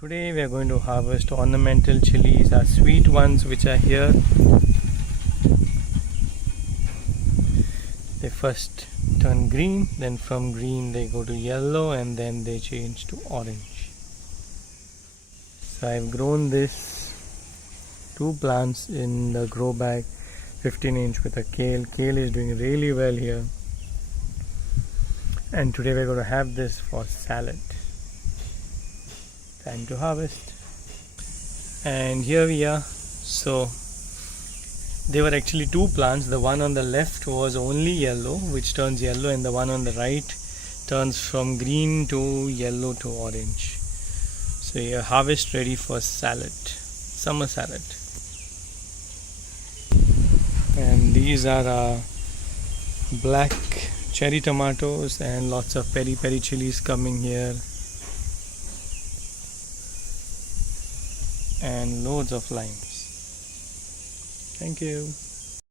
Today we are going to harvest ornamental chilies, our sweet ones which are here. They first turn green, then from green they go to yellow, and then they change to orange. So I've grown this two plants in the grow bag 15-inch with a kale. Kale is doing really well here. And today we're going to have this for salad. Time to harvest. And here we are. So there were actually two plants. The one on the left was only yellow, which turns yellow, and the one on the right turns from green to yellow to orange. So your harvest ready for salad, summer salad. And these are our black cherry tomatoes and lots of peri-peri chilies coming here. And loads of limes. Thank you.